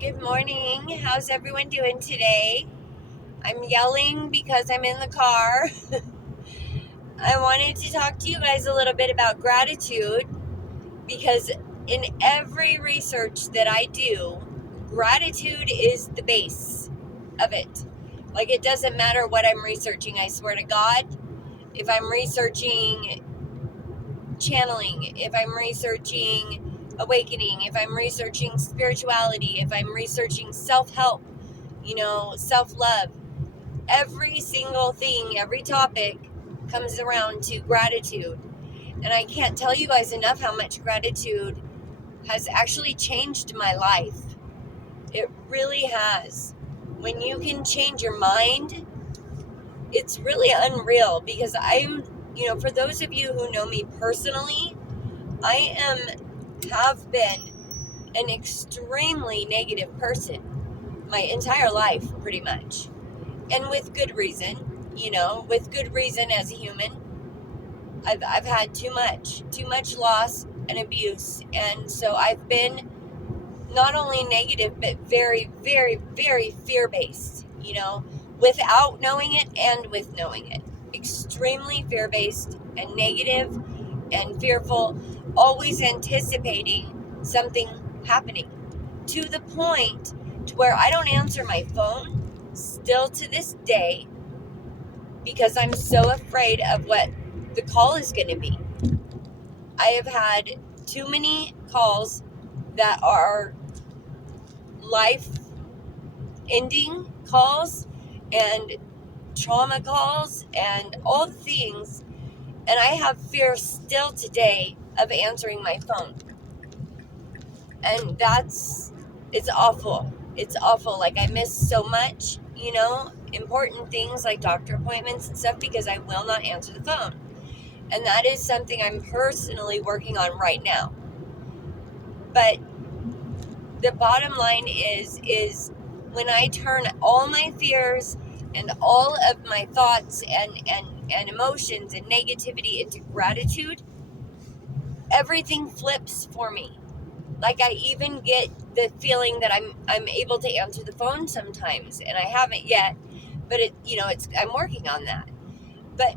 Good morning. How's everyone doing today? I'm yelling because I'm in the car. I wanted to talk to you guys a little bit about gratitude because in every research that I do, gratitude is the base of it. Like, it doesn't matter what I'm researching, I swear to God. If I'm researching channeling, if I'm researching awakening, if I'm researching spirituality, if I'm researching self-help, self-love, every single thing, every topic comes around to gratitude. And I can't tell you guys enough how much gratitude has actually changed my life. It really has. When you can change your mind, it's really unreal because for those of you who know me personally, have been an extremely negative person my entire life, pretty much. And with good reason, with good reason as a human. I've had too much loss and abuse. And so I've been not only negative, but very, very, very fear-based, without knowing it and with knowing it. Extremely fear-based and negative and fearful, always anticipating something happening to the point to where I don't answer my phone still to this day because I'm so afraid of what the call is going to be. I have had too many calls that are life ending calls and trauma calls and all the things, and I have fear still today of answering my phone. And it's awful. It's awful. Like, I miss so much, important things like doctor appointments and stuff because I will not answer the phone. And that is something I'm personally working on right now. But the bottom line is when I turn all my fears and all of my thoughts and emotions and negativity into gratitude, everything flips for me. Like, I even get the feeling that I'm able to answer the phone sometimes, and I haven't yet, but I'm working on that. But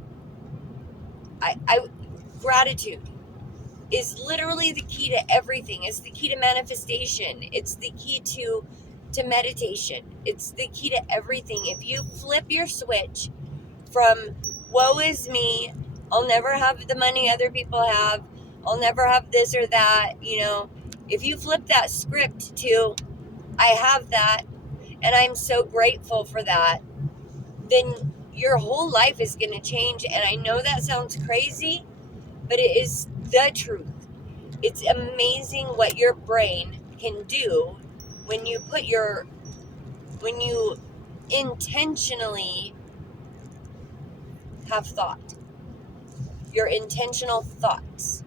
I gratitude is literally the key to everything. It's the key to manifestation. It's the key to meditation. It's the key to everything. If you flip your switch from woe is me, I'll never have the money other people have, I'll never have this or that, if you flip that script to I have that and I'm so grateful for that, then your whole life is going to change. And I know that sounds crazy, but it is the truth. It's amazing what your brain can do when you intentionally have thought, your intentional thoughts.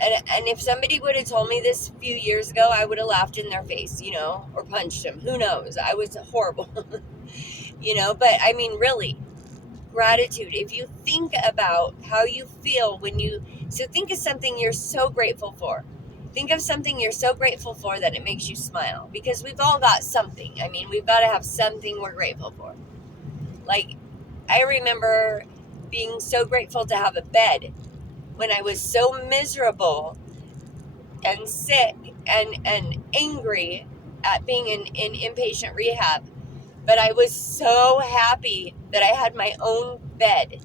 And if somebody would have told me this a few years ago, I would have laughed in their face, or punched them. Who knows? I was horrible, but I mean, really, gratitude. If you think about how you feel so think of something you're so grateful for. Think of something you're so grateful for that it makes you smile, because we've all got something. I mean, we've got to have something we're grateful for. Like, I remember being so grateful to have a bed when I was so miserable and sick and angry at being in inpatient rehab. But I was so happy that I had my own bed,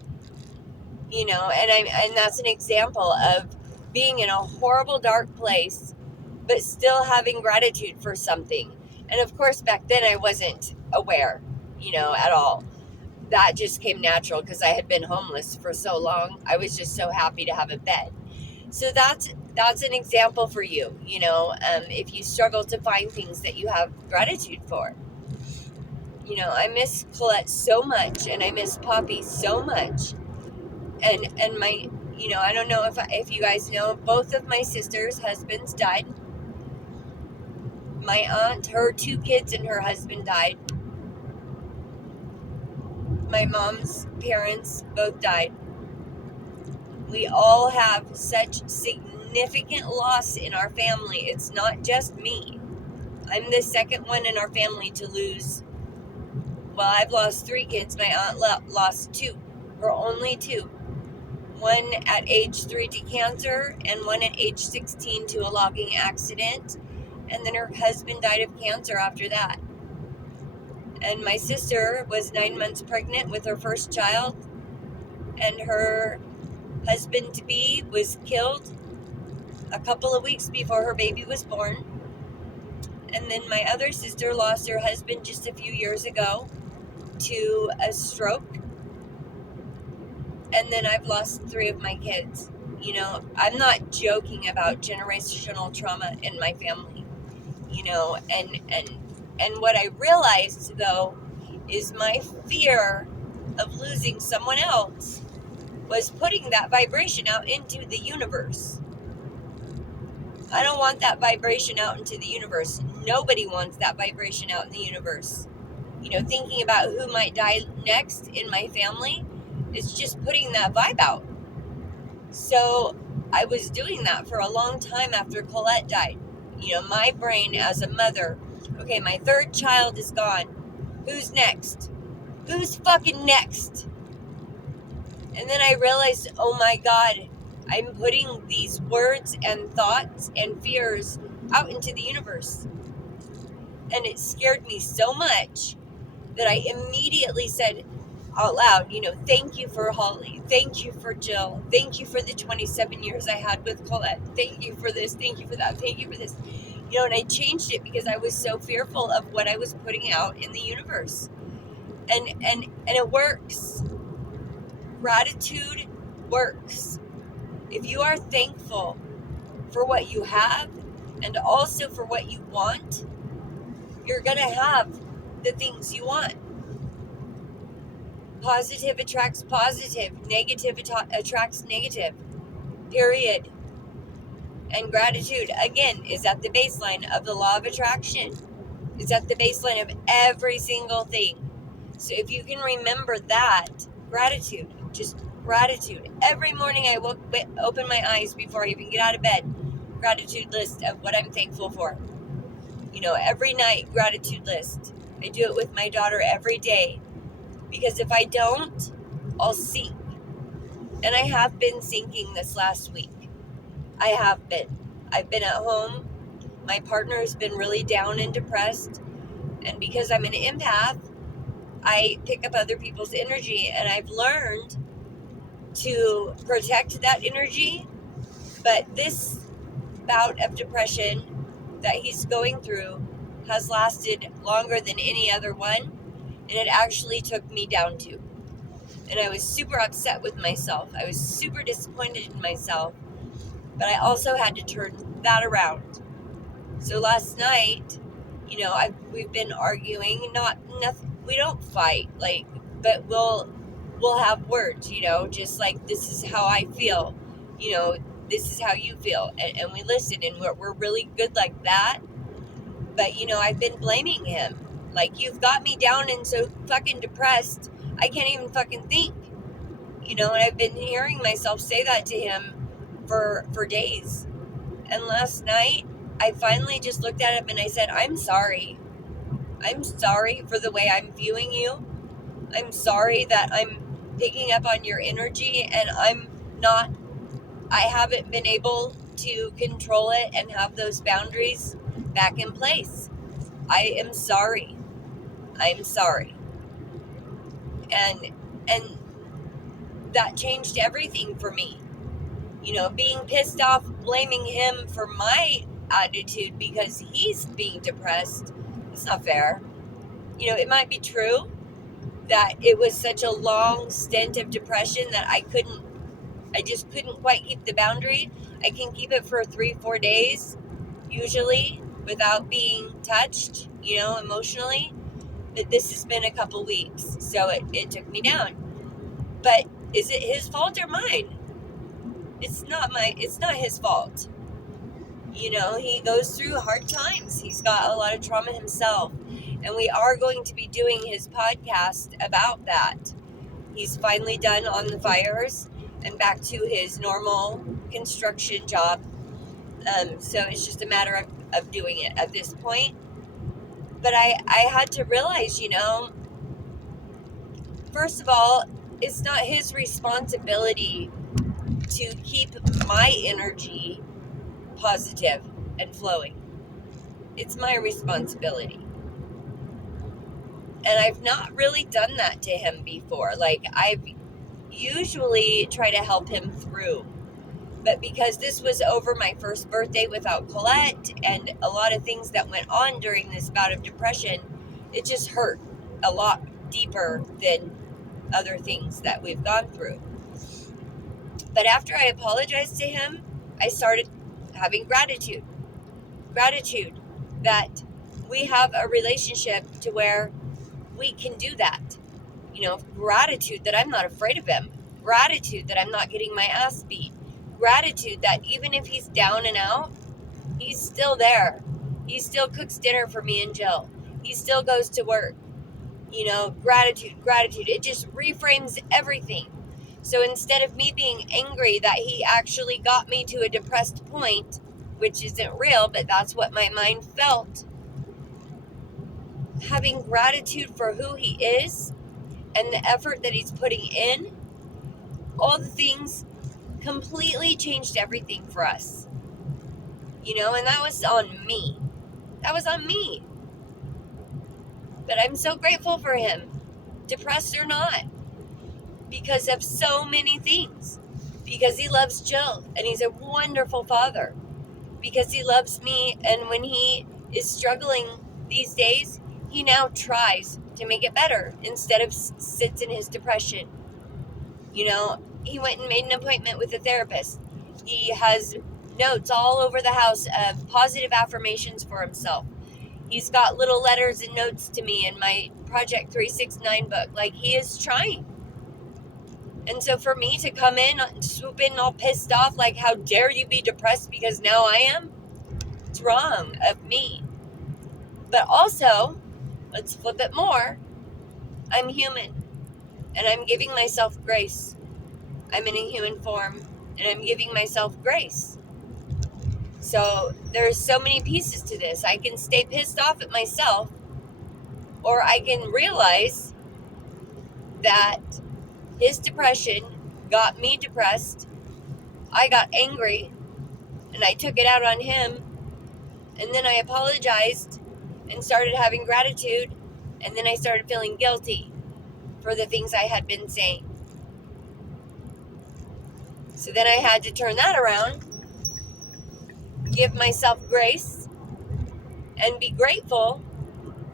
and that's an example of being in a horrible, dark place, but still having gratitude for something. And of course, back then I wasn't aware, at all. That just came natural because I had been homeless for so long. I was just so happy to have a bed. So that's an example for you, if you struggle to find things that you have gratitude for. I miss Colette so much, and I miss Poppy so much. And my, I don't know if you guys know, both of my sisters' husbands died. My aunt, her 2 kids and her husband died. My mom's parents both died. We all have such significant loss in our family. It's not just me. I'm the second one in our family to lose. Well, I've lost 3 kids. My aunt lost 2. Her only 2. One at age 3 to cancer, and one at age 16 to a logging accident. And then her husband died of cancer after that. And my sister was 9 months pregnant with her first child, and her husband-to-be was killed a couple of weeks before her baby was born. And then my other sister lost her husband just a few years ago to a stroke. And then I've lost 3 of my kids. You know, I'm not joking about generational trauma in my family. You know, and what I realized though is my fear of losing someone else was putting that vibration out into the universe. I don't want that vibration out into the universe. Nobody wants that vibration out in the universe. You know, thinking about who might die next in my family is just putting that vibe out. So I was doing that for a long time after Colette died. You know, my brain as a mother, okay, my 3rd child is gone. Who's next? Who's fucking next? And then I realized, oh my God, I'm putting these words and thoughts and fears out into the universe. And it scared me so much that I immediately said out loud, you know, thank you for Holly. Thank you for Jill. Thank you for the 27 years I had with Colette. Thank you for this. Thank you for that. Thank you for this. You know, and I changed it because I was so fearful of what I was putting out in the universe. And it works. Gratitude works. If you are thankful for what you have and also for what you want, you're going to have the things you want. Positive attracts positive. Negative attracts negative. Period. And gratitude, again, is at the baseline of the law of attraction. It's at the baseline of every single thing. So if you can remember that, gratitude, just gratitude. Every morning I open my eyes before I even get out of bed, gratitude list of what I'm thankful for. You know, every night, gratitude list. I do it with my daughter every day. Because if I don't, I'll sink. And I have been sinking this last week. I have been. I've been at home. My partner has been really down and depressed. And because I'm an empath, I pick up other people's energy. And I've learned to protect that energy. But this bout of depression that he's going through has lasted longer than any other one. And it actually took me down too. And I was super upset with myself. I was super disappointed in myself. But I also had to turn that around. So last night, you know, we've been arguing. Nothing. We don't fight, but we'll have words. You know, just like, this is how I feel. You know, this is how you feel, and we listen, and we're really good like that. But you know, I've been blaming him. Like, you've got me down and so fucking depressed, I can't even fucking think. You know, and I've been hearing myself say that to him for days. And last night, I finally just looked at him and I said, I'm sorry. I'm sorry for the way I'm viewing you. I'm sorry that I'm picking up on your energy, and I haven't been able to control it and have those boundaries back in place. I am sorry. I'm sorry. And that changed everything for me. You know, being pissed off, blaming him for my attitude because he's being depressed, it's not fair. You know, it might be true that it was such a long stint of depression that I just couldn't quite keep the boundary. I can keep it for 3-4 days, usually, without being touched, you know, emotionally. But this has been a couple weeks, so it took me down. But is it his fault or mine? It's not his fault. You know, he goes through hard times. He's got a lot of trauma himself. And we are going to be doing his podcast about that. He's finally done on the fires and back to his normal construction job. So it's just a matter of doing it at this point. But I had to realize, first of all, it's not his responsibility to keep my energy positive and flowing. It's my responsibility. And I've not really done that to him before. Like, I've usually tried to help him through. But because this was over my first birthday without Colette and a lot of things that went on during this bout of depression, it just hurt a lot deeper than other things that we've gone through. But after I apologized to him, I started having gratitude. Gratitude that we have a relationship to where we can do that. Gratitude that I'm not afraid of him. Gratitude that I'm not getting my ass beat. Gratitude that even if he's down and out, he's still there. He still cooks dinner for me and Jill. He still goes to work. Gratitude. It just reframes everything. So instead of me being angry that he actually got me to a depressed point, which isn't real, but that's what my mind felt, having gratitude for who he is and the effort that he's putting in, all the things completely changed everything for us. And that was on me. But I'm so grateful for him, depressed or not, because of so many things. Because he loves Jill and he's a wonderful father. Because he loves me, and when he is struggling these days, he now tries to make it better instead of sits in his depression. He went and made an appointment with a therapist. He has notes all over the house of positive affirmations for himself. He's got little letters and notes to me in my Project 369 book. Like, he is trying. And so for me to come in, swoop in all pissed off, like, how dare you be depressed because now I am? It's wrong of me. But also, let's flip it more. I'm human. And I'm giving myself grace. I'm in a human form. And I'm giving myself grace. So there's so many pieces to this. I can stay pissed off at myself. Or I can realize that his depression got me depressed. I got angry. And I took it out on him. And then I apologized and started having gratitude. And then I started feeling guilty for the things I had been saying. So then I had to turn that around, give myself grace, and be grateful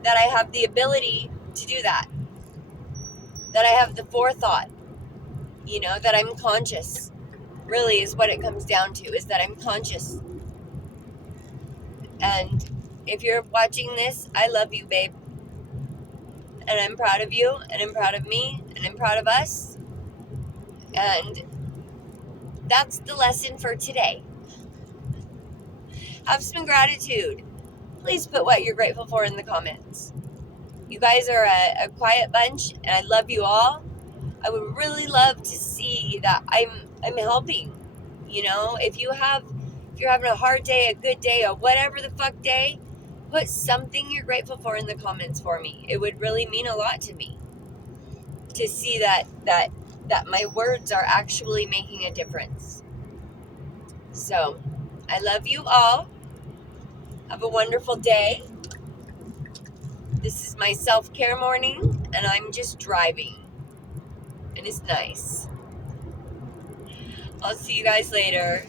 that I have the ability to do that. That I have the forethought, that I'm conscious. Really is what it comes down to, is that I'm conscious. And if you're watching this, I love you, babe. And I'm proud of you, and I'm proud of me, and I'm proud of us. And that's the lesson for today. Have some gratitude. Please put what you're grateful for in the comments. You guys are a quiet bunch, and I love you all. I would really love to see that I'm helping. If you're having a hard day, a good day, or whatever the fuck day, put something you're grateful for in the comments for me. It would really mean a lot to me to see that my words are actually making a difference. So, I love you all. Have a wonderful day. This is my self-care morning, and I'm just driving. And it's nice. I'll see you guys later.